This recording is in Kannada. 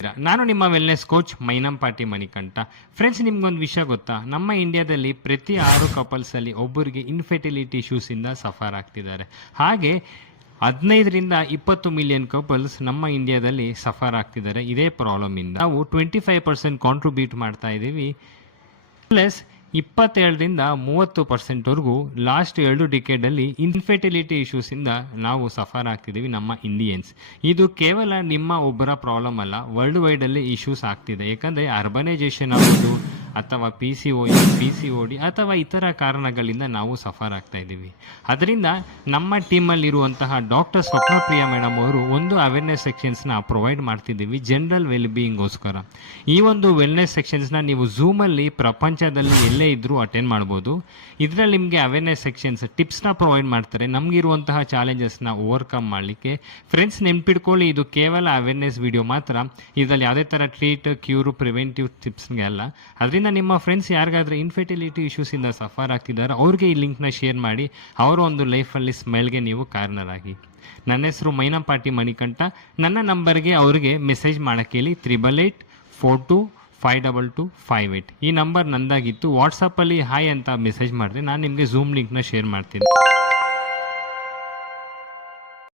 ನಾನು ನಿಮ್ಮ ವೆಲ್ನೆಸ್ ಕೋಚ್ ಮೈನಂಪಾಟಿ ಮಣಿಕಂಠ. ಫ್ರೆಂಡ್ಸ್, ನಿಮ್ಗೊಂದು ವಿಷಯ ಗೊತ್ತಾ? ನಮ್ಮ ಇಂಡಿಯಾದಲ್ಲಿ ಪ್ರತಿ 6 ಕಪಲ್ಸಲ್ಲಿ ಒಬ್ಬರಿಗೆ ಇನ್ಫೆರ್ಟಿಲಿಟಿ ಇಶ್ಯೂಸಿಂದ ಸಫರ್ ಆಗ್ತಿದ್ದಾರೆ. ಹಾಗೆ 15 ರಿಂದ 20 ಮಿಲಿಯನ್ ಕಪಲ್ಸ್ ನಮ್ಮ ಇಂಡಿಯಾದಲ್ಲಿ ಸಫರ್ ಆಗ್ತಿದ್ದಾರೆ ಇದೇ ಪ್ರಾಬ್ಲಮಿಂದ. ನಾವು 25% ಕಾಂಟ್ರಿಬ್ಯೂಟ್ ಮಾಡ್ತಾ ಇದ್ದೀವಿ. ಪ್ಲಸ್ 27 ರಿಂದ 30% ಲಾಸ್ಟ್ 2 ಡಿಕೇಡಲ್ಲಿ ಇನ್ಫೆರ್ಟಿಲಿಟಿ ಇಶ್ಯೂಸಿಂದ ನಾವು ಸಫರ್ ಆಗ್ತಿದ್ದೀವಿ ನಮ್ಮ ಇಂಡಿಯನ್ಸ್. ಇದು ಕೇವಲ ನಿಮ್ಮ ಒಬ್ಬರ ಪ್ರಾಬ್ಲಮ್ ಅಲ್ಲ, ವರ್ಲ್ಡ್ ವೈಡಲ್ಲಿ ಇಶ್ಯೂಸ್ ಆಗ್ತಿದೆ. ಯಾಕಂದರೆ ಅರ್ಬನೈಸೇಷನ್ ಆಗೋದು ಅಥವಾ PCOD ಅಥವಾ ಇತರ ಕಾರಣಗಳಿಂದ ನಾವು ಸಫರ್ ಆಗ್ತಾ ಇದ್ದೀವಿ. ಅದರಿಂದ ನಮ್ಮ ಟೀಮಲ್ಲಿರುವಂತಹ ಡಾಕ್ಟರ್ ಸ್ವಪ್ನಪ್ರಿಯಾ ಮೇಡಮ್ ಅವರು ಒಂದು ಅವೇರ್ನೆಸ್ ಸೆಕ್ಷನ್ಸ್ನ ಪ್ರೊವೈಡ್ ಮಾಡ್ತಿದ್ದೀವಿ ಜನರಲ್ ವೆಲ್ಬೀಯಿಂಗೋಸ್ಕರ. ಈ ಒಂದು ವೆಲ್ನೆಸ್ ಸೆಕ್ಷನ್ಸ್ನ ನೀವು ಝೂಮಲ್ಲಿ ಪ್ರಪಂಚದಲ್ಲಿ ಎಲ್ಲೇ ಇದ್ದರೂ ಅಟೆಂಡ್ ಮಾಡ್ಬೋದು. ಇದರಲ್ಲಿ ನಿಮಗೆ ಅವೇರ್ನೆಸ್ ಸೆಕ್ಷನ್ಸ್ ಟಿಪ್ಸ್ನ ಪ್ರೊವೈಡ್ ಮಾಡ್ತಾರೆ ನಮಗಿರುವಂತಹ ಚಾಲೆಂಜಸ್ನ ಓವರ್ಕಮ್ ಮಾಡಲಿಕ್ಕೆ. ಫ್ರೆಂಡ್ಸ್, ನೆನ್ಪಿಟ್ಕೊಳ್ಳಿ, ಇದು ಕೇವಲ ಅವೇರ್ನೆಸ್ ವಿಡಿಯೋ ಮಾತ್ರ. ಇದರಲ್ಲಿ ಯಾವುದೇ ಥರ ಟ್ರೀಟ್, ಕ್ಯೂರು, ಪ್ರಿವೆಂಟಿವ್ ಟಿಪ್ಸ್ಗೆ ಅಲ್ಲ. ಅದರಿಂದ ನಿಮ್ಮ ಫ್ರೆಂಡ್ಸ್ ಯಾರಿಗಾದ್ರೂ ಇನ್ಫೆರ್ಟಿಲಿಟಿ ಇಶ್ಯೂಸಿಂದ ಸಫರ್ ಆಗ್ತಿದ್ದಾರೆ ಅವ್ರಿಗೆ ಈ ಲಿಂಕ್ನ ಶೇರ್ ಮಾಡಿ ಅವರ ಒಂದು ಲೈಫಲ್ಲಿ ಸ್ಮೈಲ್ಗೆ ನೀವು ಕಾರಣರಾಗಿ. ನನ್ನ ಹೆಸರು ಮೈನಂಪಾಟಿ ಮಣಿಕಂಠ. ನನ್ನ ನಂಬರ್ಗೆ ಅವರಿಗೆ ಮೆಸೇಜ್ ಮಾಡೋಕ್ಕೆ ಹೇಳಿ 8882522258. ಈ ನಂಬರ್ ನಂದಾಗಿತ್ತು. ವಾಟ್ಸಪ್ಪಲ್ಲಿ ಹಾಯ್ ಅಂತ ಮೆಸೇಜ್ ಮಾಡಿದ್ರೆ ನಾನು ನಿಮಗೆ ಝೂಮ್ ಲಿಂಕ್ನ ಶೇರ್ ಮಾಡ್ತೀನಿ.